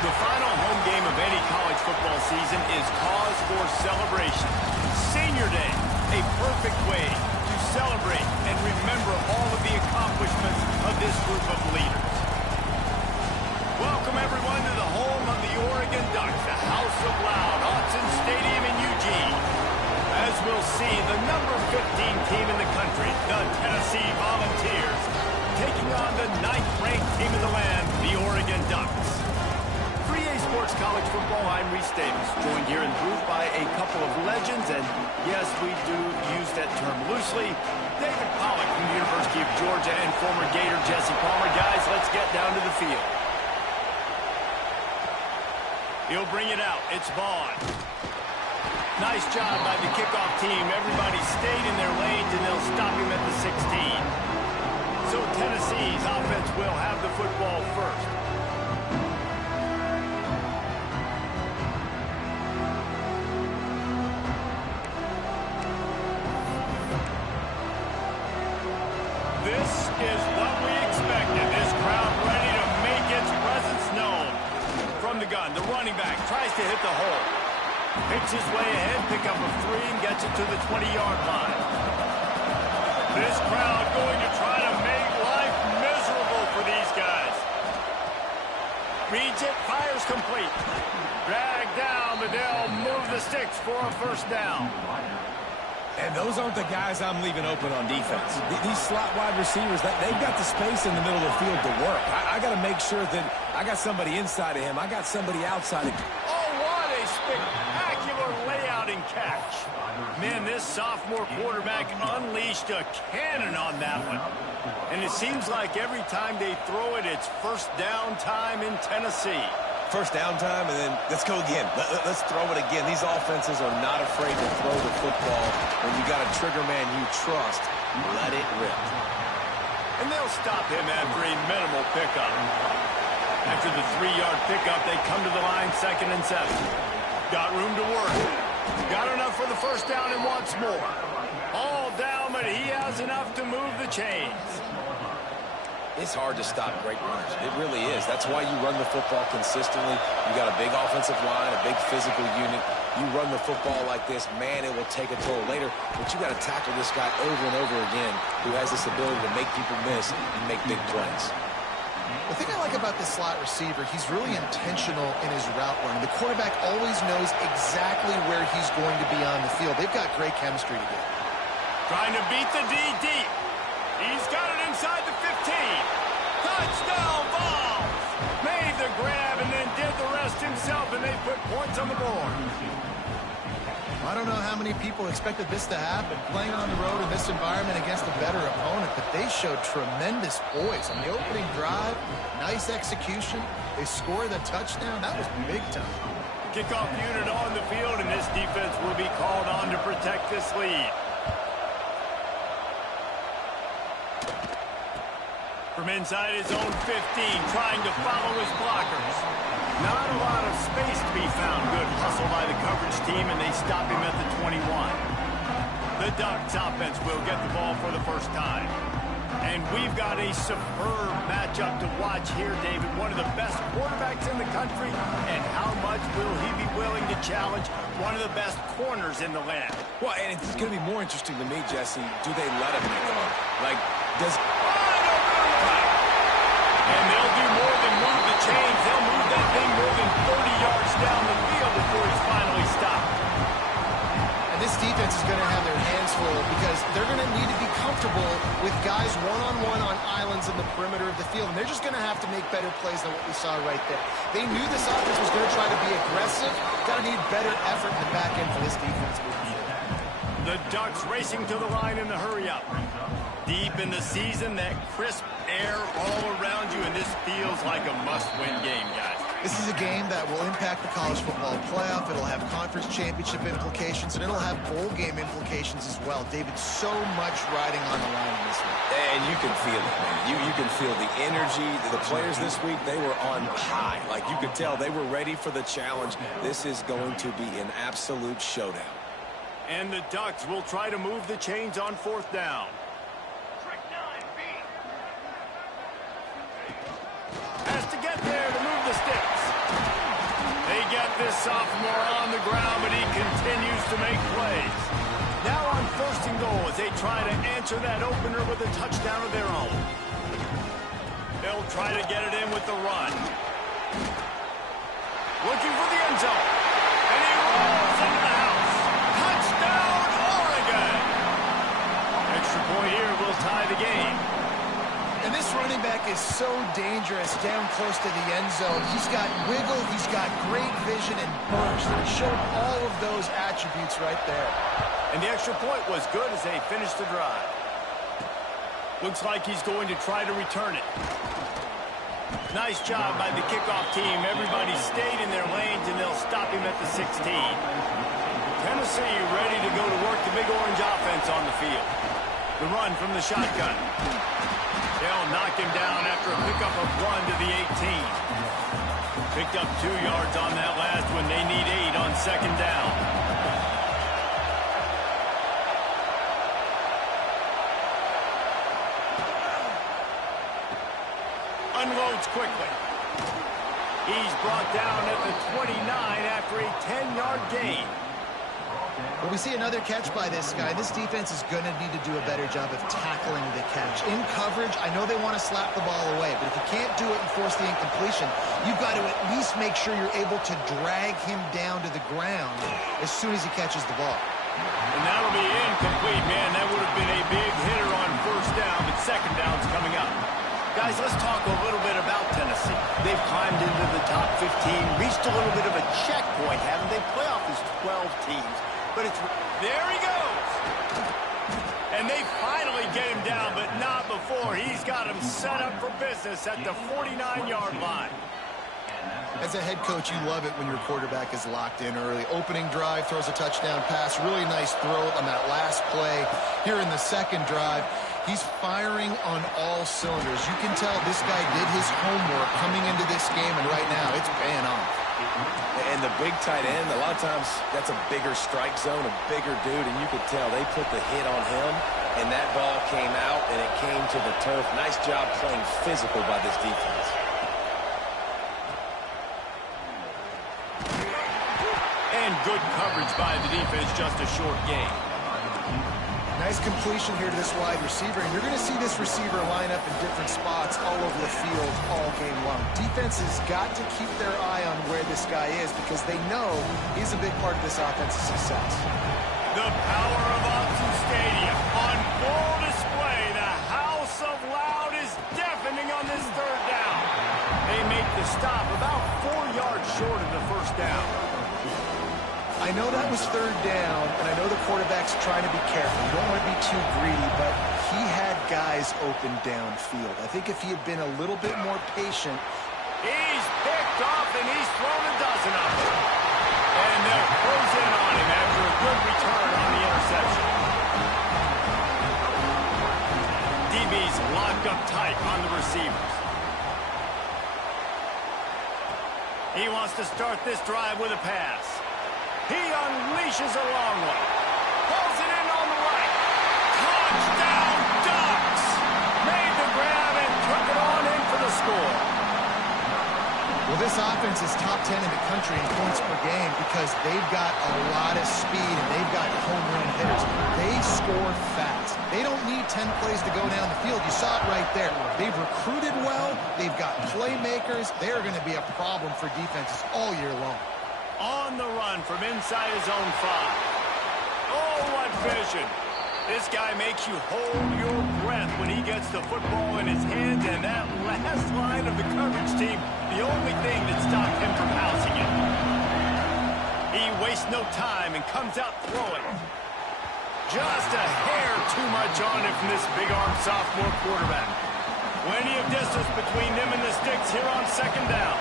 The final home game of any college football season is cause for celebration. Senior Day, a perfect way to celebrate and remember all of the accomplishments of this group of leaders. Welcome everyone to the home of the Oregon Ducks, the House of Loud, Autzen Stadium in Eugene. As we'll see, the number 15 team in the country, the Tennessee Volunteers, taking on the 9th-ranked team in the land, the Oregon Ducks. Sports College Football, I'm Reese Davis, joined here in booth by a couple of legends, and yes, we do use that term loosely. David Pollack from the University of Georgia and former Gator Jesse Palmer. Guys, let's get down to the field. He'll bring it out. It's Vaughn. Nice job by the kickoff team. Everybody stayed in their lanes, and they'll stop him at the 16. So Tennessee's offense will have the football first. This is what we expected. This crowd ready to make its presence known. From the gun, the running back tries to hit the hole. Picks his way ahead, pick up a 3, and gets it to the 20-yard line. This crowd going to try to make life miserable for these guys. Reads it, fires complete. Dragged down, but they'll move the sticks for a first down. And those aren't the guys I'm leaving open on defense. These slot wide receivers, they've got the space in the middle of the field to work. I got to make sure that I got somebody inside of him. I got somebody outside of him. Oh, what a spectacular layout and catch. Man, this sophomore quarterback unleashed a cannon on that one. And it seems like every time they throw it, it's first down time in Tennessee. First down time, and then let's go again. Let's throw it again. These offenses are not afraid to throw the football. When you got a trigger man you trust, let it rip. And they'll stop him after a minimal pickup. After the 3-yard pickup, they come to the line 2nd and 7. Got room to work. Got enough for the first down and wants more. All down, but he has enough to move the chains. It's hard to stop great runners. It really is. That's why you run the football consistently. You got a big offensive line, a big physical unit. You run the football like this, man, it will take a toll later. But you got to tackle this guy over and over again who has this ability to make people miss and make big plays. The thing I like about this slot receiver, he's really intentional in his route running. The quarterback always knows exactly where he's going to be on the field. They've got great chemistry together. Trying to beat the D deep. He's got it inside the 15. Touchdown, Vols! Made the grab and then did the rest himself, and they put points on the board. I don't know how many people expected this to happen, playing on the road in this environment against a better opponent, but they showed tremendous poise on the opening drive. Nice execution. They scored the touchdown. That was big time. Kickoff unit on the field, and this defense will be called on to protect this lead. From inside his own 15, trying to follow his blockers. Not a lot of space to be found. Good hustle by the coverage team, and they stop him at the 21. The Ducks offense will get the ball for the first time. And we've got a superb matchup to watch here, David. One of the best quarterbacks in the country. And how much will he be willing to challenge one of the best corners in the land? Well, and it's going to be more interesting to me, Jesse, do they let him go? Like, does... And they'll do more than move the chains. They'll move that thing more than 30 yards down the field before he's finally stopped. And this defense is going to have their hands full because they're going to need to be comfortable with guys one-on-one on islands in the perimeter of the field. And they're just going to have to make better plays than what we saw right there. They knew this offense was going to try to be aggressive. Got to need better effort in the back end for this defense. The Ducks racing to the line in the hurry-up. Deep in the season, that crisp air all around you, and this feels like a must-win game, guys. This is a game that will impact the college football playoff. It'll have conference championship implications, and it'll have bowl game implications as well. David, so much riding on the line in this one. And you can feel it, man. You can feel the energy. The players this week, they were on high. Like, you could tell they were ready for the challenge. This is going to be an absolute showdown. And the Ducks will try to move the chains on 4th down. Has to get there to move the sticks. They get this sophomore on the ground, but he continues to make plays. Now on 1st and goal as they try to answer that opener with a touchdown of their own. They'll try to get it in with the run. Looking for the end zone. And he rolls into the house. Touchdown, Oregon! Extra point here will tie the game. And this running back is so dangerous down close to the end zone. He's got wiggle, he's got great vision and burst. And he showed all of those attributes right there. And the extra point was good as they finished the drive. Looks like he's going to try to return it. Nice job by the kickoff team. Everybody stayed in their lanes, and they'll stop him at the 16. Tennessee ready to go to work the Big Orange offense on the field. The run from the shotgun. They'll knock him down after a pickup of 1 to the 18. Picked up 2 yards on that last one. They need 8 on 2nd down. Unloads quickly. He's brought down at the 29 after a 10-yard gain. Well, we see another catch by this guy. This defense is going to need to do a better job of tackling the catch. In coverage, I know they want to slap the ball away, but if you can't do it and force the incompletion, you've got to at least make sure you're able to drag him down to the ground as soon as he catches the ball. And that'll be incomplete, man. That would have been a big hitter on 1st down, but 2nd down's coming up. Guys, let's talk a little bit about Tennessee. They've climbed into the top 15, reached a little bit of a checkpoint, haven't they? Playoff is 12 teams. But it's... There he goes! And they finally get him down, but not before. He's got him set up for business at the 49-yard line. As a head coach, you love it when your quarterback is locked in early. Opening drive, throws a touchdown pass. Really nice throw on that last play. Here in the 2nd drive, he's firing on all cylinders. You can tell this guy did his homework coming into this game, and right now it's paying off. And the big tight end, a lot of times that's a bigger strike zone, a bigger dude, and you could tell they put the hit on him, and that ball came out, and it came to the turf. Nice job playing physical by this defense. And good coverage by the defense, just a short game. Nice completion here to this wide receiver, and you're going to see this receiver line up in different spots all over the field all game long. Defense has got to keep their eye on where this guy is because they know he's a big part of this offense's success. The power of Autzen Stadium on full display. The house of loud is deafening on this 3rd down. They make the stop about 4 yards short of the 1st down. I know that was 3rd down, and I know the quarterback's trying to be careful. You don't want to be too greedy, but he had guys open downfield. I think if he had been a little bit more patient. He's picked off, and he's thrown a dozen of them. And they'll close in on him after a good return on the interception. DB's locked up tight on the receivers. He wants to start this drive with a pass. He unleashes a long one. Pulls it in on the right. Touchdown, Ducks! Made the grab and took it on in for the score. Well, this offense is top 10 in the country in points per game because they've got a lot of speed and they've got home run hitters. They score fast. They don't need 10 plays to go down the field. You saw it right there. They've recruited well. They've got playmakers. They're going to be a problem for defenses all year long. On the run from inside his own 5. Oh, what vision. This guy makes you hold your breath when he gets the football in his hands, and that last line of the coverage team, the only thing that stopped him from housing it. He wastes no time and comes out throwing. Just a hair too much on him from this big-armed sophomore quarterback. Plenty of distance between them and the sticks here on second down.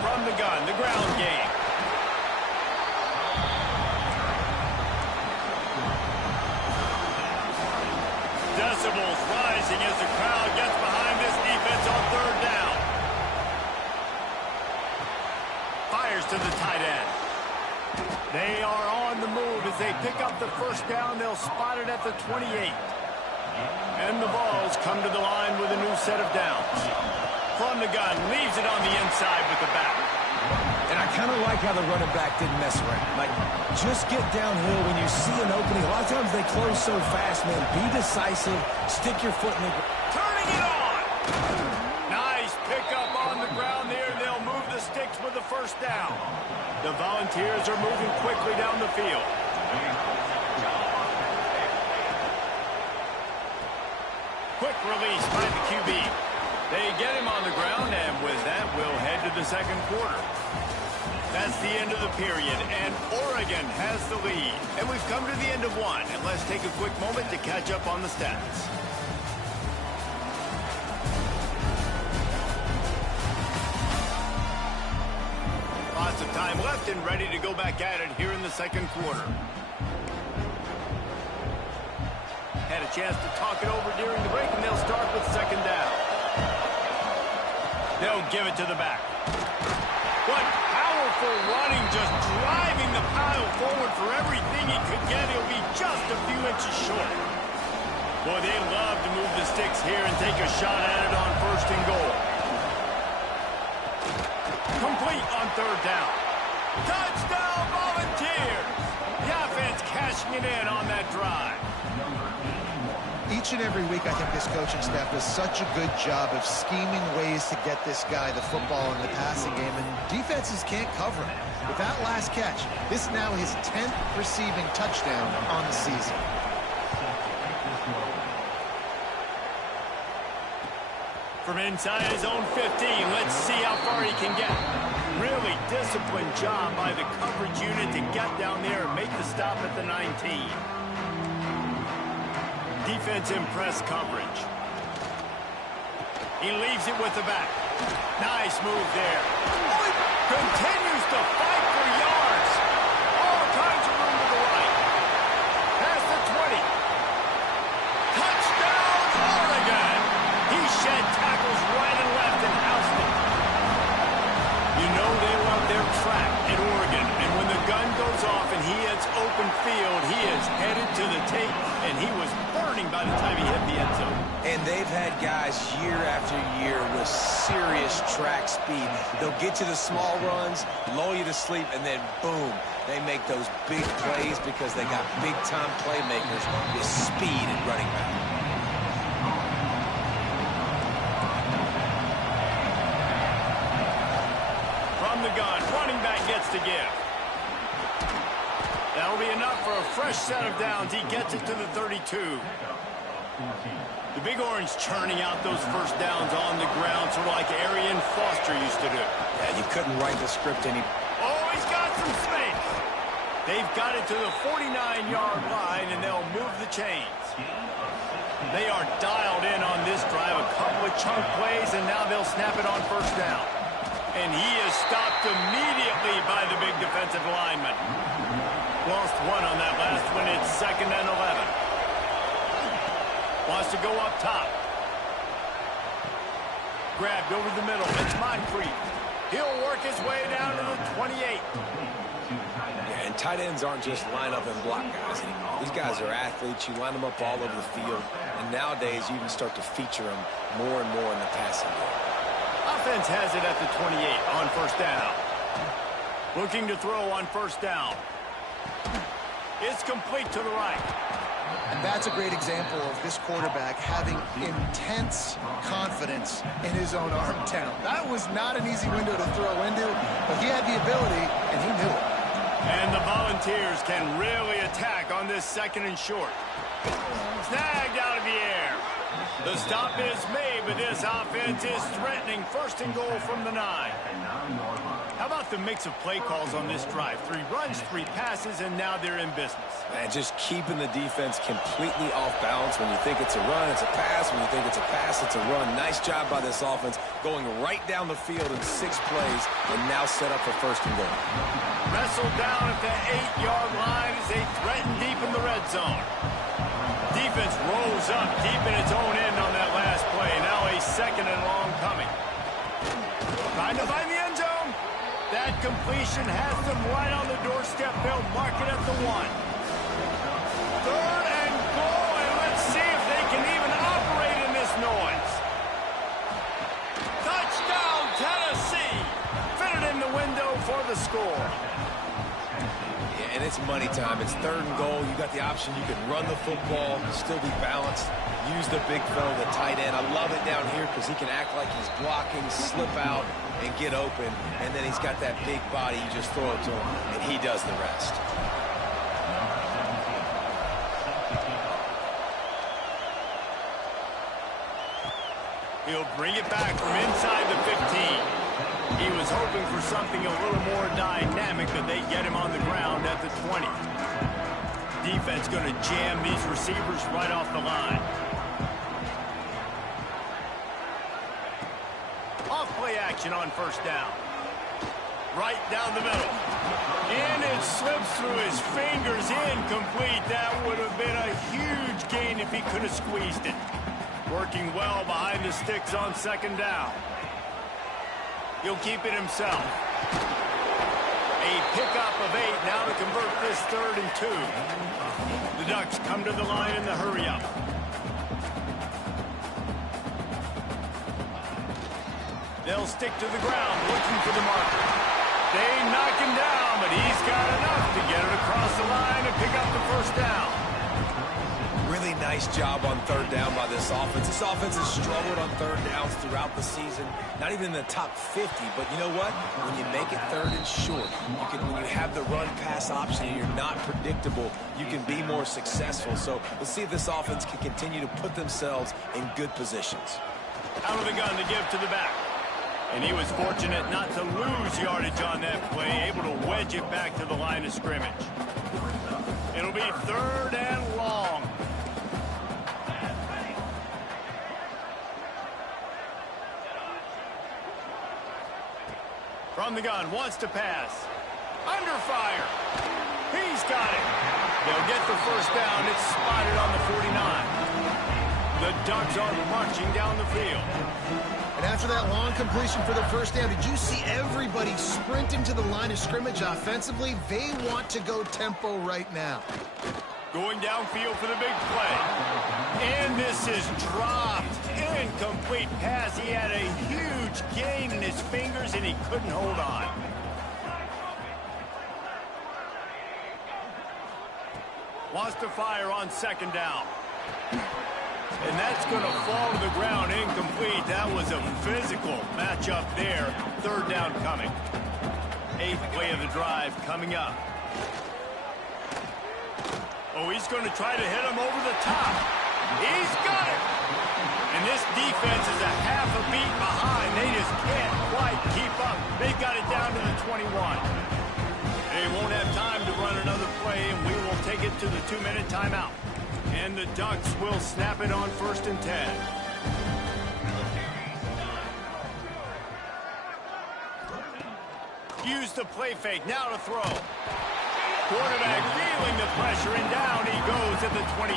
From the gun, the ground game. Decibels rising as the crowd gets behind this defense on third down. Fires to the tight end. They are on the move as they pick up the first down. They'll spot it at the 28. And the balls come to the line with a new set of downs. From the gun, leaves it on the inside with the back. And I kind of like how the running back didn't mess around. Like, just get downhill when you see an opening. A lot of times they close so fast, man. Be decisive. Stick your foot in the ground. Turning it on. Nice pickup on the ground there. They'll move the sticks with the first down. The Volunteers are moving quickly down the field. Quick release by the QB. They get him on the ground, and with that, we'll head to the second quarter. That's the end of the period, and Oregon has the lead. And we've come to the end of one, and let's take a quick moment to catch up on the stats. Lots of time left and ready to go back at it here in the second quarter. Had a chance to talk it over during the break, and they'll start with second down. They'll give it to the back. What powerful running, just driving the pile forward for everything he could get. He'll be just a few inches short. Boy, they love to move the sticks here and take a shot at it on first and goal. Complete on third down. Touchdown, Volunteers! The offense cashing it in on that drive. Each and every week, I think this coaching staff does such a good job of scheming ways to get this guy the football in the passing game, and defenses can't cover him. With that last catch, this is now his 10th receiving touchdown on the season. From inside his own 15, let's see how far he can get. Really disciplined job by the coverage unit to get down there and make the stop at the 19. Defense in press coverage. He leaves it with the back. Nice move there. Continues to fight for yards. All kinds of room to the right. Past the 20. Touchdown, Oregon! He shed tackles right and left and housed it. You know they love their track at Oregon, and when the gun goes off and he hits open field, he is headed to the tape, and he was burning by the time he hit the end zone. And they've had guys year after year with serious track speed. They'll get you the small runs, lull you to sleep, and then boom, they make those big plays because they got big-time playmakers with speed and running back. From the gun, running back gets to give. That'll be enough for a fresh set of downs. He gets it to the 32. The Big Orange churning out those first downs on the ground, sort of like Arian Foster used to do. Yeah, you couldn't write the script any... Oh, he's got some space. They've got it to the 49-yard line, and they'll move the chains. They are dialed in on this drive. A couple of chunk plays, and now they'll snap it on first down. And he is stopped immediately by the big defensive lineman. Lost one on that last one. It's 2nd and 11. Wants to go up top. Grabbed over the middle. It's Moncrief. He'll work his way down to the 28. Yeah, and tight ends aren't just line up and block guys anymore. These guys are athletes. You line them up all over the field. And nowadays, you can start to feature them more and more in the passing game. Offense has it at the 28 on first down. Looking to throw on first down. It's complete to the right. And that's a great example of this quarterback having intense confidence in his own arm talent. That was not an easy window to throw into, but he had the ability, and he knew it. And the Volunteers can really attack on this 2nd and short. Snagged out of the air. The stop is made, but this offense is threatening. First and goal from the 9. How about the mix of play calls on this drive? 3 runs, 3 passes, and now they're in business. And just keeping the defense completely off balance. When you think it's a run, it's a pass. When you think it's a pass, it's a run. Nice job by this offense going right down the field in 6 plays and now set up for first and goal. Wrestled down at the 8-yard line as they threaten deep in the red zone. Defense rolls up deep in its own end on that last play. Now a second and long coming. Trying to find the end zone. That completion has them right on the doorstep. They'll mark it at the 1. Third and goal, and let's see if they can even operate in this noise. Touchdown, Tennessee. Fitted in the window for the score. And it's money time. It's third and goal. You got the option. You can run the football, still be balanced, use the big fellow, the tight end. I love it down here because he can act like he's blocking, slip out, and get open. And then he's got that big body. You just throw it to him, and he does the rest. He'll bring it back from inside the 15. He was hoping for something a little more dynamic, but they get him on the ground at the 20. Defense going to jam these receivers right off the line. Off play action on first down. Right down the middle. And it slips through his fingers, incomplete. That would have been a huge gain if he could have squeezed it. Working well behind the sticks on second down. He'll keep it himself. A pickup of 8 now to convert this 3rd and 2. The Ducks come to the line in the hurry-up. They'll stick to the ground looking for the marker. They knock him down, but he's got enough to get it across the line and pick up the first down. Really nice job on third down by this offense. This offense has struggled on third downs throughout the season. Not even in the top 50, but you know what? When you make it third and short, when you have the run-pass option and you're not predictable, you can be more successful. So let's see if this offense can continue to put themselves in good positions. Out of the gun to give to the back. And he was fortunate not to lose yardage on that play, able to wedge it back to the line of scrimmage. It'll be 3rd and long. From the gun, wants to pass. Under fire. He's got it. They'll get the first down. It's spotted on the 49. The Ducks are marching down the field. And after that long completion for the first down, did you see everybody sprinting to the line of scrimmage offensively? They want to go tempo right now. Going downfield for the big play. And this is dropped. Incomplete pass. He had a huge gain in his fingers, and he couldn't hold on. Wants to fire on second down. And that's going to fall to the ground incomplete. That was a physical matchup there. 3rd down coming. 8th play of the drive coming up. Oh, he's going to try to hit him over the top. He's got it. And this defense is a half a beat behind. They just can't quite keep up. They've got it down to the 21. They won't have time to run another play, and we will take it to the 2-minute timeout. And the Ducks will snap it on 1st and 10. Use the play fake. Now to throw. Quarterback feeling the pressure, and down he goes at the 22.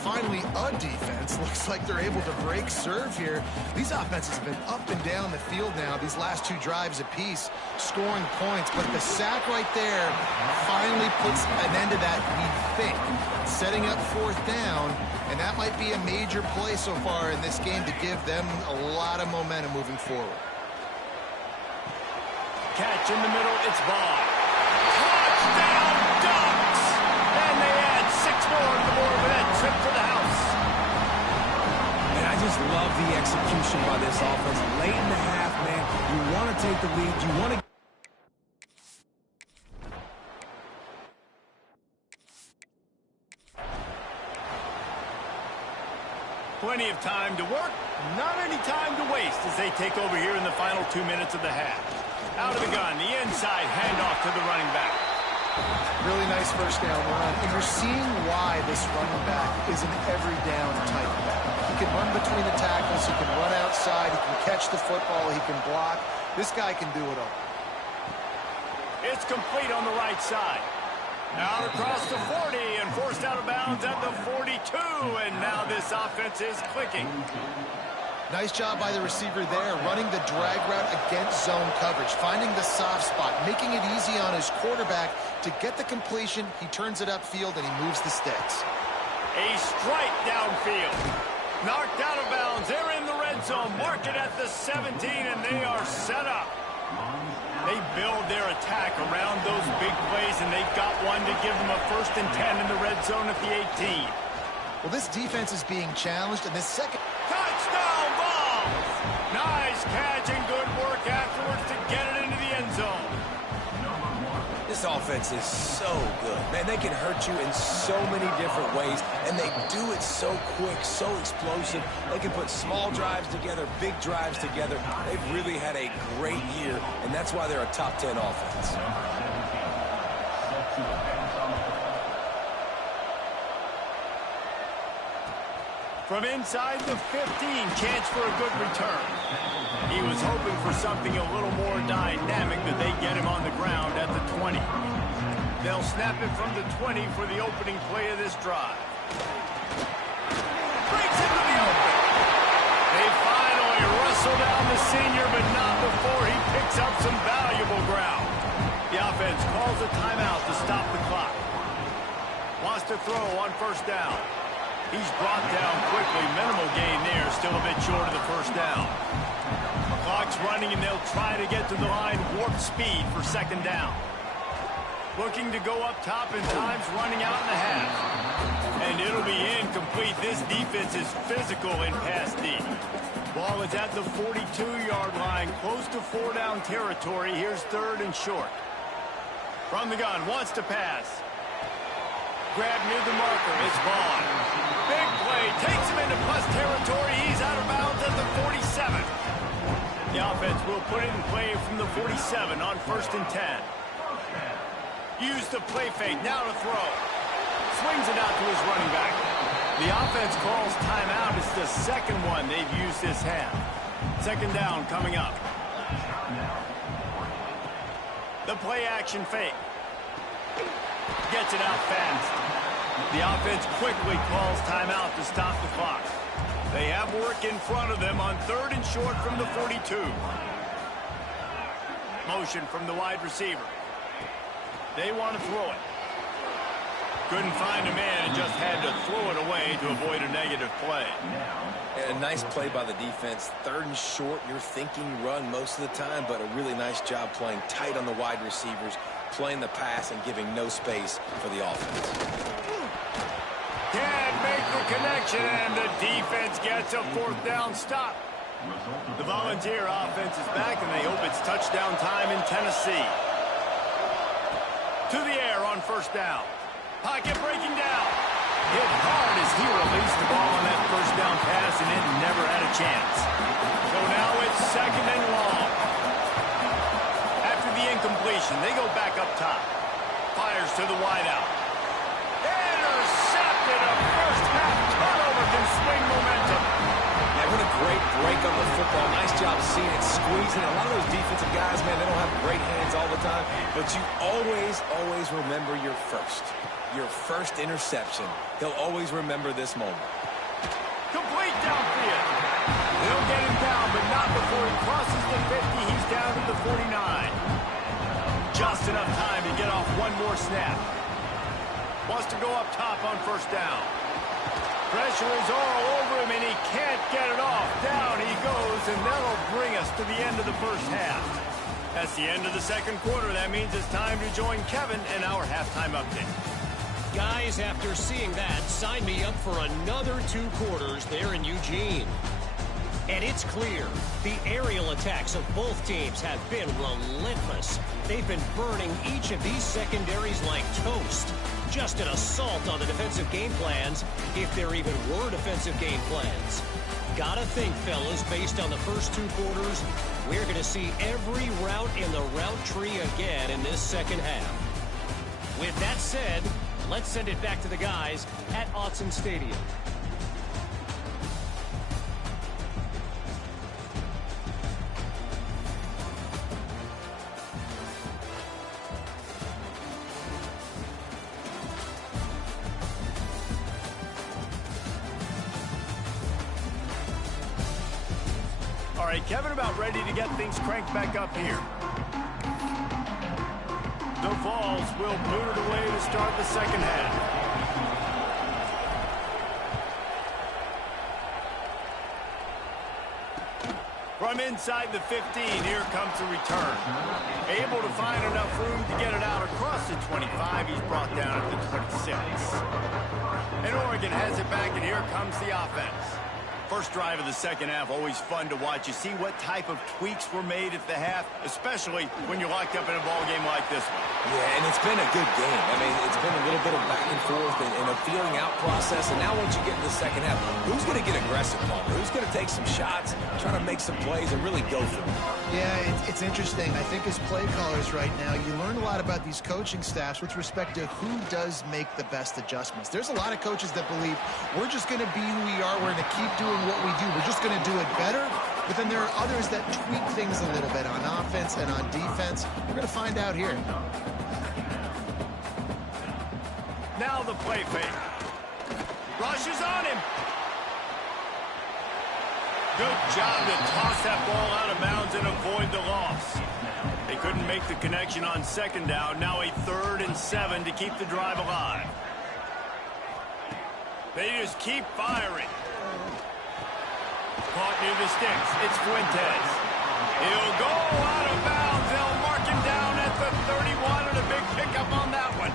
Finally, a defense. Looks like they're able to break serve here. These offenses have been up and down the field now, these last 2 drives apiece, scoring points. But the sack right there finally puts an end to that, we think. Setting up 4th down, and that might be a major play so far in this game to give them a lot of momentum moving forward. Catch in the middle, it's Vaughn. Touchdown, Ducks! And they add 6 more to the board with that trip to the house. And I just love the execution by this offense. Late in the half, man, you want to take the lead. You want to Plenty of time to work, not any time to waste as they take over here in the final 2 minutes of the half. Out of the gun, the inside handoff to the running back. Really nice first down run. And you're seeing why this running back is an every down type back. He can run between the tackles, he can run outside, he can catch the football, he can block. This guy can do it all. It's complete on the right side. Out across the 40 and forced out of bounds at the 42. And now this offense is clicking. Nice job by the receiver there, running the drag route against zone coverage, finding the soft spot, making it easy on his quarterback to get the completion. He turns it upfield and he moves the sticks. A strike downfield. Knocked out of bounds. They're in the red zone. Mark it at the 17, and they are set up. They build their attack around those big plays, and they've got one to give them a 1st and 10 in the red zone at the 18. Well, this defense is being challenged, and this second... Touchdown ball! Nice catch and good work afterwards to get it into the end zone. This offense is so good. Man, they can hurt you in so many different ways, and they do it so quick, so explosive. They can put small drives together, big drives together. They've really had a great year, and that's why they're a top 10 offense. From inside the 15, chance for a good return. He was hoping for something a little more dynamic, but they get him on the ground at the 20. They'll snap it from the 20 for the opening play of this drive. Breaks into the open. They finally wrestle down the senior, but not before he picks up some valuable ground. The offense calls a timeout to stop the clock. Wants to throw on 1st down. He's brought down quickly. Minimal gain there. Still a bit short of the 1st down. The clock's running, and they'll try to get to the line warp speed for 2nd down. Looking to go up top, and time's running out in the half. And it'll be incomplete. This defense is physical in pass D. Ball is at the 42-yard line, close to 4-down territory. Here's 3rd and short. From the gun, wants to pass. Grab near the marker. It's Vaughn. Big play. Takes him into plus territory. He's out of bounds at the 47. The offense will put it in play from the 47 on 1st and 10. Use the play fake. Now to throw. Swings it out to his running back. The offense calls timeout. It's the 2nd one they've used this half. 2nd down coming up. The play action fake. Gets it out fast. The offense quickly calls timeout to stop the clock. They have work in front of them on 3rd and short from the 42. Motion from the wide receiver. They want to throw it. Couldn't find a man and just had to throw it away to avoid a negative play. And a nice play by the defense. 3rd and short, you're thinking run most of the time, but a really nice job playing tight on the wide receivers, playing the pass and giving no space for the offense. Can't make the connection, and the defense gets a 4th down stop. The Volunteer offense is back, and they hope it's touchdown time in Tennessee. To the air on 1st down. Pocket breaking down. Hit hard as he released the ball on that 1st down pass, and it never had a chance. So now it's 2nd and long. After the incompletion, they go back up top. Fires to the wideout. Intercepted. A 1st half turnover can swing momentum. Yeah, what a great break on the football. Nice job seeing it, squeezing. A lot of those defensive guys, man, they don't have great hands all the time, but you always remember your first interception. He'll always remember this moment. Complete downfield. They'll get him down, but not before he crosses the 50. He's down to the 49. Just enough time to get off one more snap. Wants to go up top on 1st down. Pressure is all over him, and he can't get it off. Down he goes, and that'll bring us to the end of the 1st half. That's the end of the 2nd quarter. That means it's time to join Kevin in our halftime update. Guys, after seeing that, sign me up for another 2 quarters there in Eugene. And it's clear, the aerial attacks of both teams have been relentless. They've been burning each of these secondaries like toast. Just an assault on the defensive game plans, if there even were defensive game plans. Gotta think, fellas, based on the first 2 quarters, we're going to see every route in the route tree again in this second half. With that said, let's send it back to the guys at Autzen Stadium. All right, Kevin about ready to get things cranked back up here. The Vols will boot it away to start the second half. From inside the 15, here comes the return. Able to find enough room to get it out across the 25. He's brought down at the 26. And Oregon has it back, and here comes the offense. First drive of the second half, always fun to watch. You see what type of tweaks were made at the half, especially when you're locked up in a ball game like this one. Yeah, and it's been a good game. I mean, it's been a little bit of back and forth and a feeling out process. And now once you get in the second half, who's going to get aggressive, Palmer? Who's going to take some shots, try to make some plays, and really go for them? Yeah, it's interesting. I think as play callers right now, you learn a lot about these coaching staffs with respect to who does make the best adjustments. There's a lot of coaches that believe we're just going to be who we are. We're going to keep doing what we do. We're just going to do it better. But then there are others that tweak things a little bit on offense and on defense. We're going to find out here. Now the play fake. Rush is on him. Good job to toss that ball out of bounds and avoid the loss. They couldn't make the connection on second down. Now a 3rd and 7 to keep the drive alive. They just keep firing. Caught near the sticks. It's Fuentes. He'll go out of bounds. They'll mark him down at the 31 and a big pickup on that one.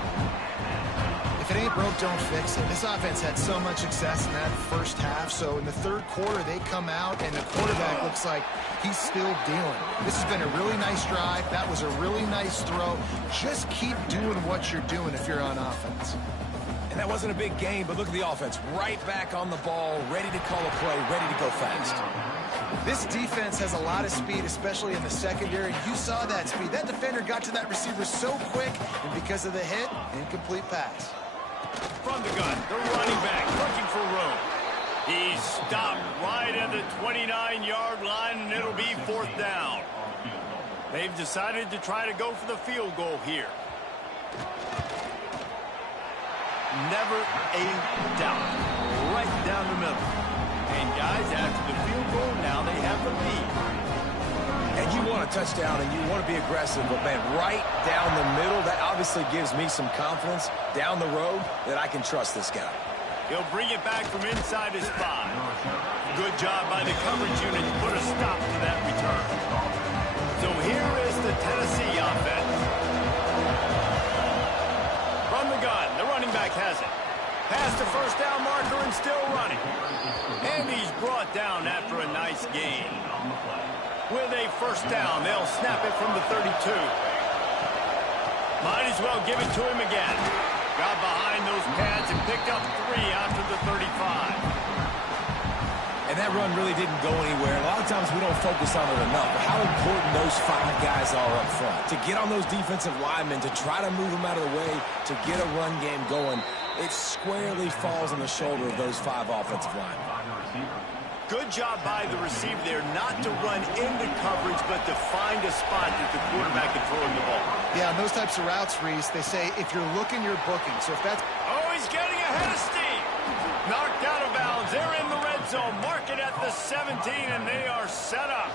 If it ain't broke, don't fix it. This offense had so much success in that first half, so in the 3rd quarter, they come out, and the quarterback looks like he's still dealing. This has been a really nice drive. That was a really nice throw. Just keep doing what you're doing if you're on offense. And that wasn't a big game, but look at the offense. Right back on the ball, ready to call a play, ready to go fast. This defense has a lot of speed, especially in the secondary. You saw that speed. That defender got to that receiver so quick, and because of the hit, incomplete pass. From the gun, the running back looking for room. He's stopped right at the 29-yard line, and it'll be 4th down. They've decided to try to go for the field goal here. Never a doubt. Right down the middle. And guys, after the field goal, now they have the lead. And you want a touchdown and you want to be aggressive, but man, right down the middle, that obviously gives me some confidence down the road that I can trust this guy. He'll bring it back from inside his 5. Good job by the coverage unit to put a stop to that return. So here is the Tennessee offense. From the gun, the running back has it. Past the first down marker and still running. And he's brought down after a nice gain. With a first down, they'll snap it from the 32. Might as well give it to him again. Got behind those pads and picked up 3 after the 35. And that run really didn't go anywhere. A lot of times we don't focus on it enough, but how important those 5 guys are up front. To get on those defensive linemen, to try to move them out of the way, to get a run game going, it squarely falls on the shoulder of those 5 offensive linemen. Good job by the receiver there not to run into coverage, but to find a spot that the quarterback can throw him the ball. Yeah, on those types of routes, Reese, they say if you're looking, you're booking. So if that's... Oh, he's getting ahead of steam. Knocked out of bounds. They're in the red zone. Mark it at the 17, and they are set up.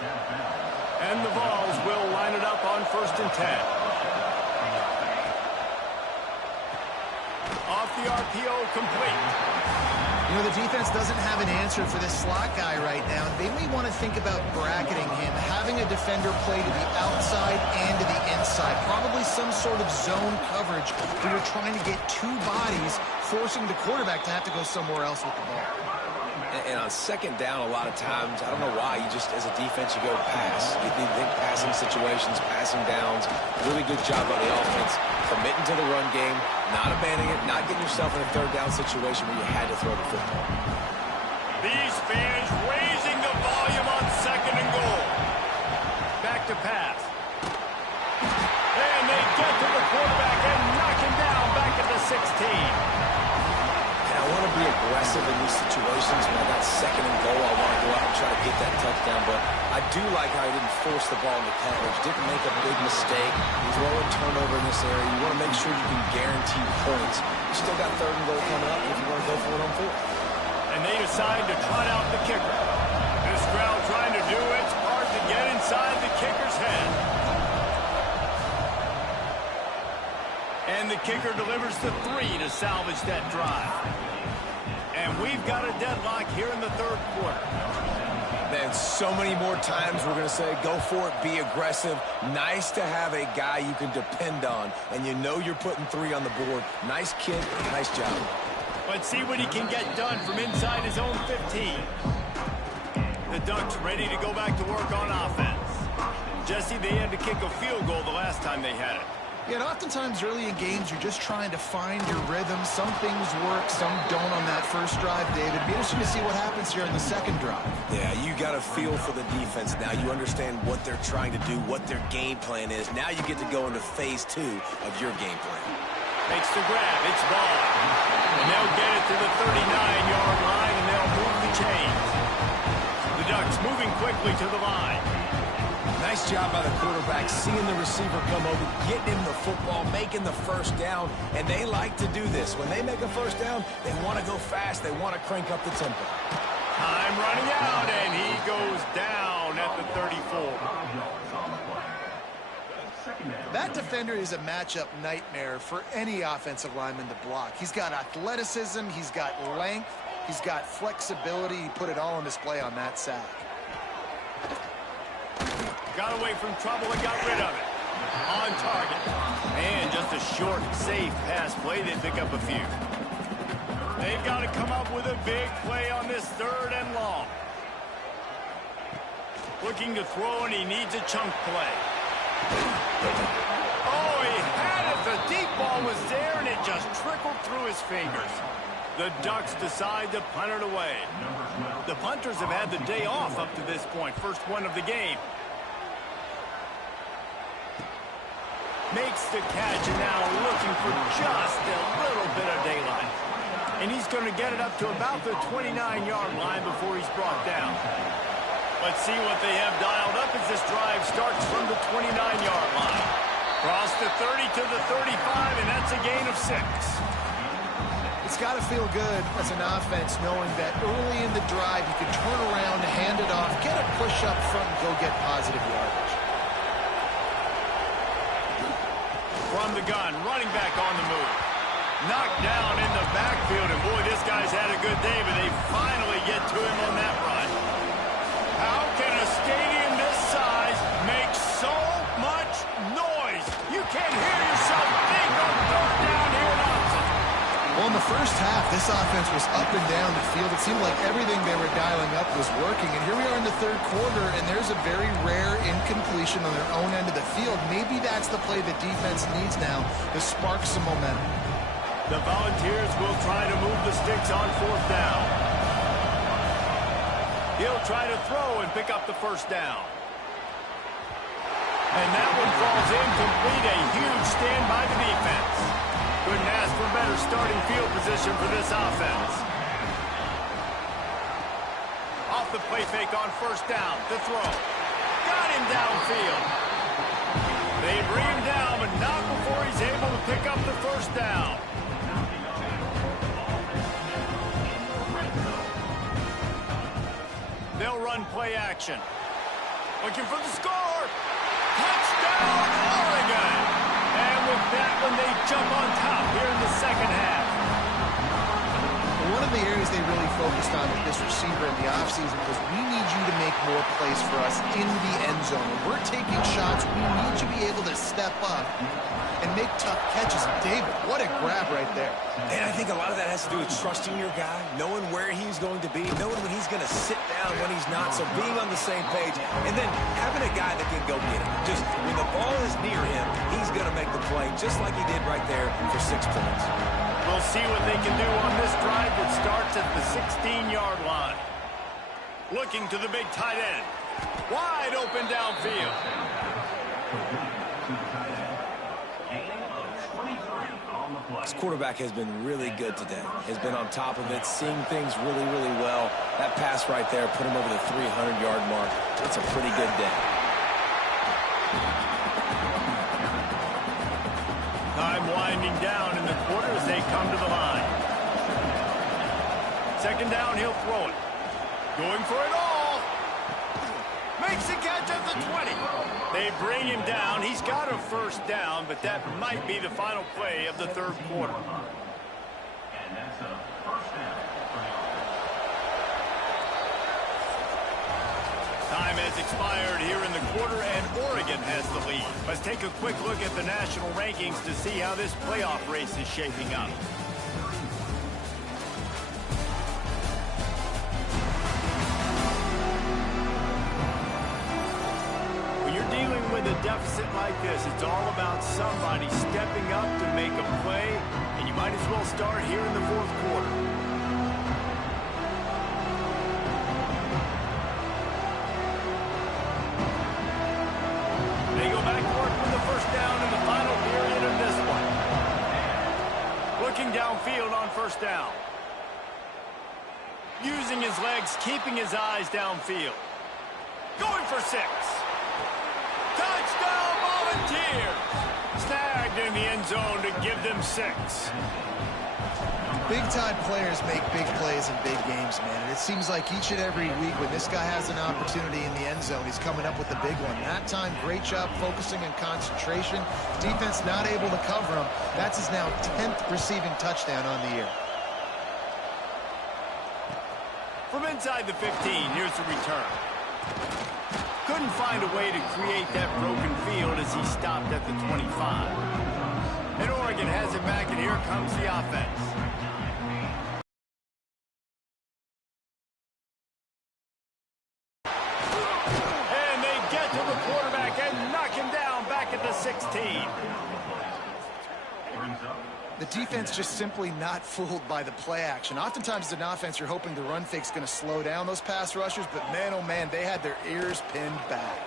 And the Vols will line it up on 1st and 10. Off the RPO, complete. You know, the defense doesn't have an answer for this slot guy right now. They may want to think about bracketing him, having a defender play to the outside and to the inside. Probably some sort of zone coverage where you're trying to get 2 bodies, forcing the quarterback to have to go somewhere else with the ball. And on second down, a lot of times, I don't know why, you just, as a defense, you go pass. You think passing situations, passing downs. Really good job by the offense, committing to the run game, not abandoning it, not getting yourself in a third down situation where you had to throw the football. These fans raising the volume on second and goal. Back to pass. And they get to the quarterback and knock him down back at the 16. I want to be aggressive in these situations. When I got second and goal, I want to go out and try to get that touchdown. But I do like how he didn't force the ball into coverage, didn't make a big mistake, throw a turnover in this area. You want to make sure you can guarantee points. You still got third and goal coming up if you want to go for it on fourth. And they decide to trot out the kicker. This crowd trying to do its part to get inside the kicker's head. And the kicker delivers the 3 to salvage that drive. And we've got a deadlock here in the third quarter. Man, so many more times we're going to say, go for it, be aggressive. Nice to have a guy you can depend on, and you know you're putting 3 on the board. Nice kick, nice job. Let's see what he can get done from inside his own 15. The Ducks ready to go back to work on offense. Jesse, they had to kick a field goal the last time they had it. Yeah, and oftentimes early in games, you're just trying to find your rhythm. Some things work, some don't on that first drive, David. It'd be interesting to see what happens here in the second drive. Yeah, you got a feel for the defense now. You understand what they're trying to do, what their game plan is. Now you get to go into phase 2 of your game plan. Makes the grab. It's ball. And they'll get it to the 39-yard line, and they'll move the chains. The Ducks moving quickly to the line. Nice job by the quarterback, seeing the receiver come over, getting him the football, making the first down, and they like to do this. When they make a first down, they want to go fast. They want to crank up the tempo. Time running out, and he goes down at the 34. That defender is a matchup nightmare for any offensive lineman to block. He's got athleticism, he's got length, he's got flexibility. He put it all on display on that sack. Got away from trouble and got rid of it. On target. And just a short, safe pass play. They pick up a few. They've got to come up with a big play on this third and long. Looking to throw, and he needs a chunk play. Oh, he had it. The deep ball was there, and it just trickled through his fingers. The Ducks decide to punt it away. The punters have had the day off up to this point. First one of the game. Makes the catch, and now looking for just a little bit of daylight. And he's going to get it up to about the 29-yard line before he's brought down. Let's see what they have dialed up as this drive starts from the 29-yard line. Cross the 30 to the 35, and that's a gain of 6. It's got to feel good as an offense knowing that early in the drive you can turn around, hand it off, get a push up front, and go get positive yardage. From the gun, running back on the move. Knocked down in the backfield, and boy, this guy's had a good day, but they finally get to him on that run. How can a stadium this size make so much noise? You can't hear yourself think on third down here in Austin. Well, in the first half, this offense was up and down the field. It seemed like everything they were dialing up was working. And here we are in the third quarter, and there's a very rare incompletion on their own end of the field. Maybe that's the play the defense needs now to spark some momentum. The Volunteers will try to move the sticks on fourth down. He'll try to throw and pick up the first down. And that one falls incomplete. A huge stand by the defense. Couldn't ask for better starting field position for this offense. Off the play fake on first down. The throw. Got him downfield. They bring him down, but not before he's able to pick up the first down. They'll run play action. Looking for the score. Touchdown, Oregon. And with that one, they jump on top here in the second half. one of the areas they really focused on with this receiver in the offseason was we need you to make more plays for us in the end zone. When we're taking shots, we need you to be able to step up and make tough catches. David, what a grab right there. And I think a lot of that has to do with trusting your guy, knowing where he's going to be, knowing when he's going to sit down, when he's not, so being on the same page, and then having a guy that can go get it. Just when the ball is near him, he's going to make the play, just like he did right there for 6 points. We'll see what they can do on this drive that starts at the 16-yard line. Looking to the big tight end. Wide open downfield. This quarterback has been really good today. Has been on top of it, seeing things really, really well. That pass right there put him over the 300-yard mark. It's a pretty good day. Time winding down in the quarter as they come to the line. Second down, he'll throw it. Going for it all. Makes the catch at the 20. They bring him down. He's got a first down, but that might be the final play of the third quarter. And that's a first down. Time has expired here in the quarter, and Oregon has the lead. Let's take a quick look at the national rankings to see how this playoff race is shaping up. When you're dealing with a deficit like this, it's all about somebody stepping up to make a play, and you might as well start here in the fourth quarter. They go back to work with the first down in the final period of this one. Looking downfield on first down. Using his legs, keeping his eyes downfield. Going for 6. Touchdown Volunteers! Snagged in the end zone to give them 6. Big-time players make big plays in big games, man. And it seems like each and every week when this guy has an opportunity in the end zone, he's coming up with the big one. That time, great job focusing and concentration. Defense not able to cover him. That's his now 10th receiving touchdown on the year. From inside the 15, here's the return. Couldn't find a way to create that broken field as he stopped at the 25. And Oregon has it back, and here comes the offense. And they get to the quarterback and knock him down back at the 16. The defense just simply not fooled by the play action. Oftentimes as an offense, you're hoping the run fake's going to slow down those pass rushers, but man, oh man, they had their ears pinned back.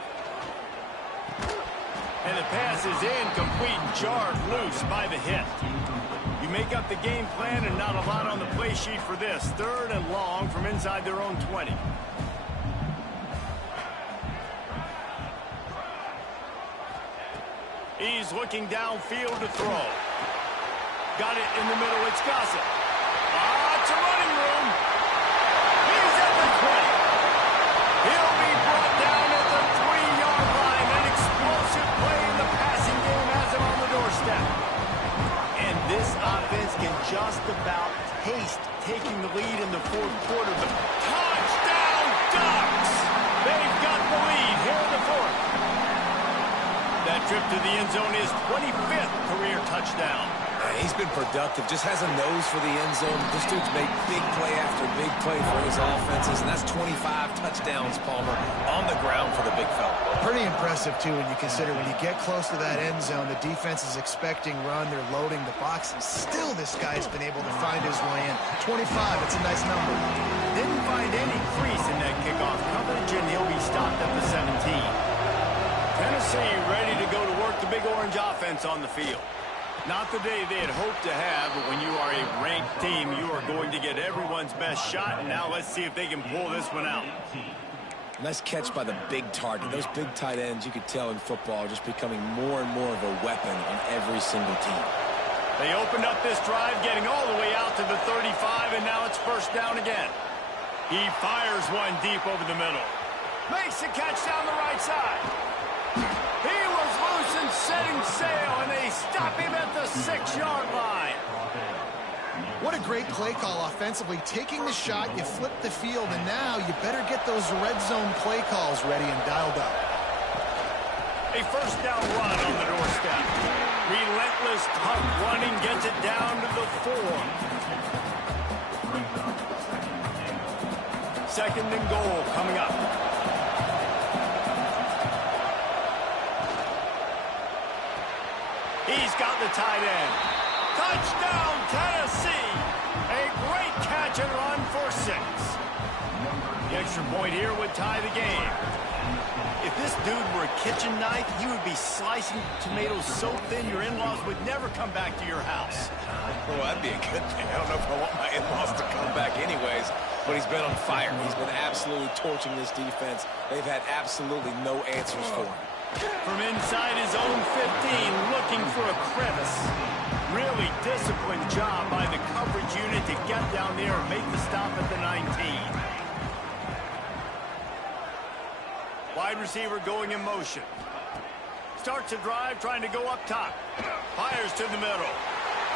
And the pass is incomplete, jarred loose by the hit. You make up the game plan and not a lot on the play sheet for this. 3rd and long from inside their own 20. He's looking downfield to throw. Got it in the middle. It's Gossett. It's a running room. He's at the 20. He'll be brought down at the 3-yard line. An explosive play in the passing game has him on the doorstep. And this offense can just about taste taking the lead in the fourth quarter. But touchdown Ducks! They've got the lead here in the fourth. That trip to the end zone is 25th career touchdown. He's been productive, just has a nose for the end zone. This dude's made big play after big play for his offenses, and that's 25 touchdowns, Palmer, on the ground for the big fella. Pretty impressive, too, when you consider when you get close to that end zone, the defense is expecting run, they're loading the box, and still this guy's been able to find his way in. 25, it's a nice number. Didn't find any crease in that kickoff coverage, and he'll be stopped at the 17. Tennessee ready to go to work the Big Orange offense on the field. Not the day they had hoped to have, but when you are a ranked team, you are going to get everyone's best shot, and now let's see if they can pull this one out. Nice catch by the big target. Those big tight ends, you could tell in football, are just becoming more and more of a weapon on every single team. They opened up this drive, getting all the way out to the 35, and now it's first down again. He fires one deep over the middle. Makes the catch down the right side. He was loose and setting sail, and they stop him at the 6-yard line. What a great play call offensively. Taking the shot, you flip the field, and now you better get those red zone play calls ready and dialed up. A first down run on the doorstep. Relentless, tough running gets it down to the 4. Second and goal coming up. He's got the tight end. Touchdown, Tennessee! A great catch and run for 6. The extra point here would tie the game. If this dude were a kitchen knife, he would be slicing tomatoes so thin your in-laws would never come back to your house. Well, that'd be a good thing. I don't know if I want my in-laws to come back anyways, but he's been on fire. He's been absolutely torching this defense. They've had absolutely no answers for him. From inside his own 15, looking for a crevice. Really disciplined job by the coverage unit to get down there and make the stop at the 19. Wide receiver going in motion. Starts a drive, trying to go up top. Fires to the middle.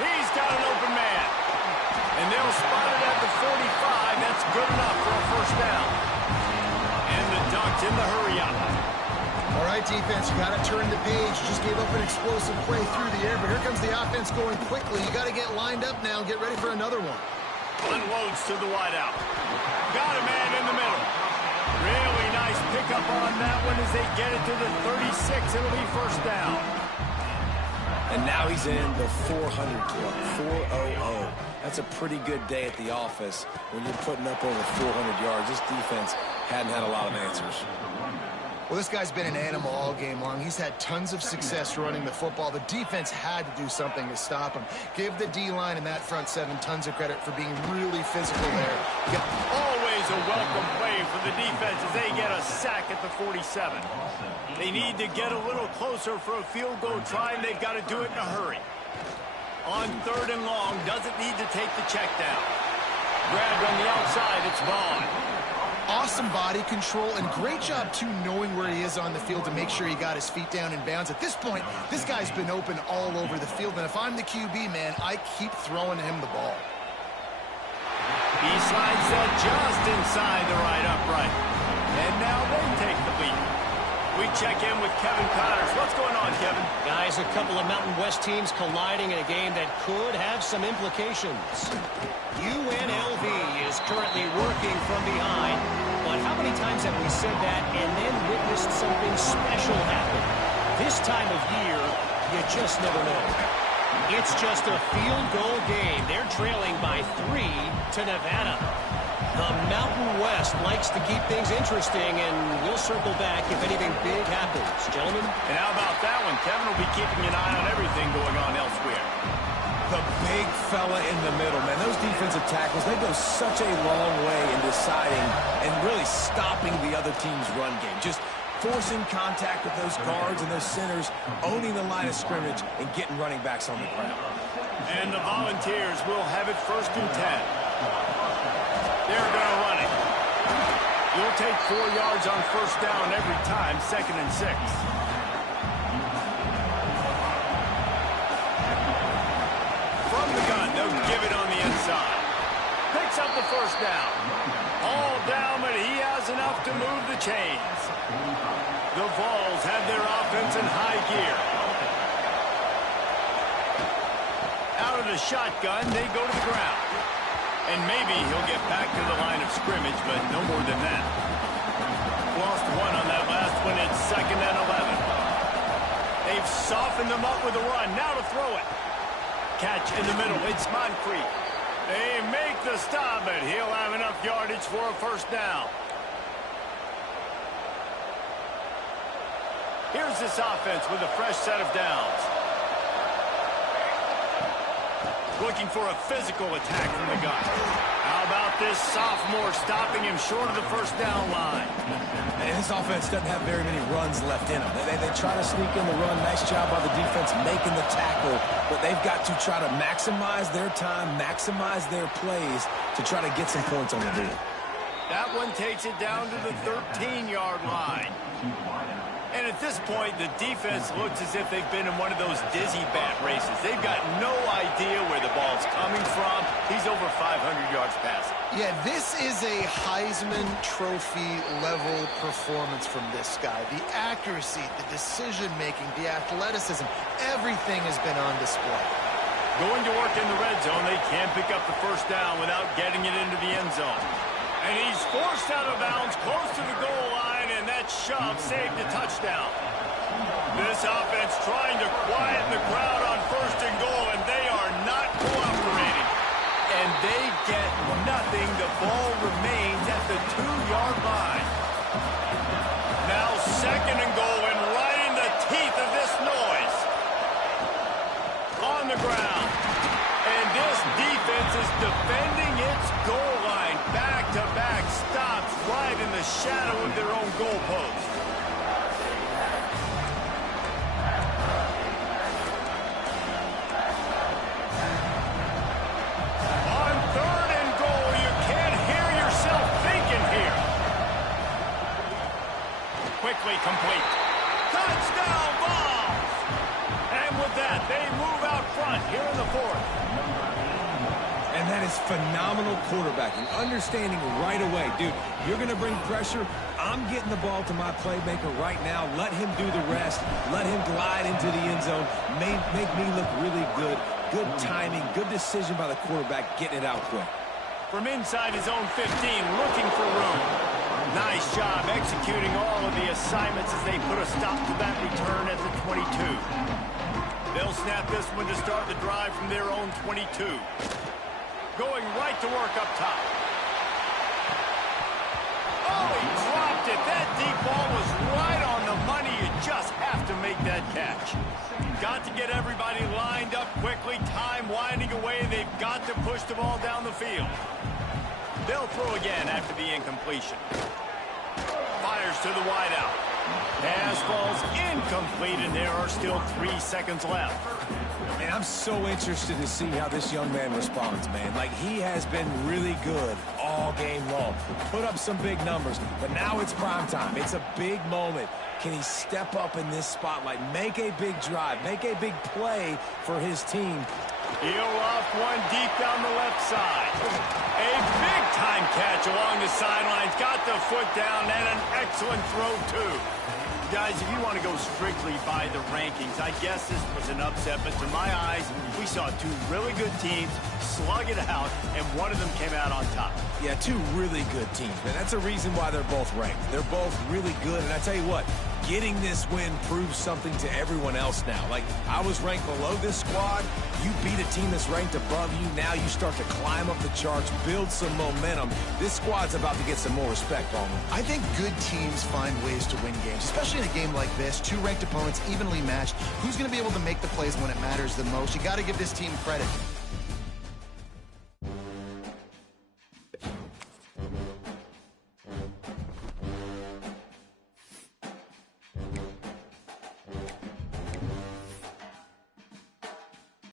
He's got an open man. And they'll spot it at the 45. That's good enough for a first down. And the Ducks in the hurry-up. All right, defense, you got to turn the page. You just gave up an explosive play through the air, but here comes the offense going quickly. You got to get lined up now and get ready for another one. Unloads to the wideout. Got a man in the middle. Really nice pickup on that one as they get it to the 36. It'll be first down. And now he's in the 400 club, 400. That's a pretty good day at the office when you're putting up over 400 yards. This defense hadn't had a lot of answers. Well, this guy's been an animal all game long. He's had tons of success running the football. The defense had to do something to stop him. Give the D-line and that front 7 tons of credit for being really physical there. Always a welcome play for the defense as they get a sack at the 47. They need to get a little closer for a field goal try, and they've got to do it in a hurry. On 3rd and long, doesn't need to take the check down. Grabbed on the outside, it's Vaughn. Awesome body control and great job, too, knowing where he is on the field to make sure he got his feet down in bounds. At this point, this guy's been open all over the field, and if I'm the QB, man, I keep throwing him the ball. He slides that just inside the right upright. And now they take the lead. We check in with Kevin Connors. What's going on, Kevin? Guys, a couple of Mountain West teams colliding in a game that could have some implications. UNLV is currently working from behind, but how many times have we said that and then witnessed something special happen? This time of year, you just never know. It's just a field goal game. They're trailing by 3 to Nevada. The Mountain West likes to keep things interesting, and we'll circle back if anything big happens. Gentlemen? And how about that one? Kevin will be keeping an eye on everything going on elsewhere. The big fella in the middle, man. Those defensive tackles, they go such a long way in deciding and really stopping the other team's run game. Just forcing contact with those guards and those centers, owning the line of scrimmage, and getting running backs on the ground. And the Volunteers will have it 1st and 10. They're going to run it. You'll take 4 yards on first down every time, 2nd and 6. From the gun, they'll give it on the inside. Picks up the first down. All down, but he has enough to move the chains. The Vols have their offense in high gear. Out of the shotgun, they go to the ground. And maybe he'll get back to the line of scrimmage, but no more than that. Lost 1 on that last one. It's 2nd and 11. They've softened them up with a run. Now to throw it. Catch in the middle. It's Moncrief. They make the stop, but he'll have enough yardage for a first down. Here's this offense with a fresh set of downs. Looking for a physical attack from the gun. How about this sophomore stopping him short of the first down line? And this offense doesn't have very many runs left in them. They try to sneak in the run. Nice job by the defense making the tackle. But they've got to try to maximize their time, maximize their plays to try to get some points on the board. That one takes it down to the 13-yard line. And a At this point, the defense looks as if they've been in one of those dizzy bat races. They've got no idea where the ball's coming from. He's over 500 yards passing. Yeah, this is a Heisman Trophy level performance from this guy. The accuracy, the decision-making, the athleticism, everything has been on display. Going to work in the red zone, they can't pick up the first down without getting it into the end zone. And he's forced out of bounds close to the goal line, and that shove saved a touchdown. This offense trying to quieten the crowd on first and goal, and they are not cooperating. And they get nothing. The ball remains at the 2-yard line. Now second and goal, and right in the teeth of this noise. On the ground. And this defense is defending its goal line. Back-to-back stops right in the shadow of their own goalpost. On third and goal, you can't hear yourself thinking here. Quickly complete. Touchdown balls! And with that, they move out front here in the fourth. And that is phenomenal quarterbacking. Understanding right away, dude, you're going to bring pressure. I'm getting the ball to my playmaker right now. Let him do the rest. Let him glide into the end zone. Make me look really good. Good timing, good decision by the quarterback, getting it out quick. From inside his own 15, looking for room. Nice job executing all of the assignments as they put a stop to that return at the 22. They'll snap this one to start the drive from their own 22. Going right to work up top. Oh, he dropped it. That deep ball was right on the money. You just have to make that catch. Got to get everybody lined up quickly. Time winding away. They've got to push the ball down the field. They'll throw again after the incompletion. Fires to the wideout. Pass falls incomplete, and there are still 3 seconds left. Man, I'm so interested to see how this young man responds, man. Like, he has been really good all game long. Put up some big numbers, but now it's prime time. It's a big moment. Can he step up in this spotlight, make a big drive, make a big play for his team? He'll loft one deep down the left side. A big-time catch along the sidelines. Got the foot down, and an excellent throw, too. Guys, if you want to go strictly by the rankings, I guess this was an upset, but to my eyes, we saw two really good teams slug it out, and one of them came out on top. Yeah, two really good teams, man. That's a reason why they're both ranked. They're both really good, and I tell you what, getting this win proves something to everyone else now. Like, I was ranked below this squad. You beat a team that's ranked above you. Now you start to climb up the charts, build some momentum. This squad's about to get some more respect on them. I think good teams find ways to win games, especially in a game like this. Two ranked opponents evenly matched. Who's going to be able to make the plays when it matters the most? You got to give this team credit.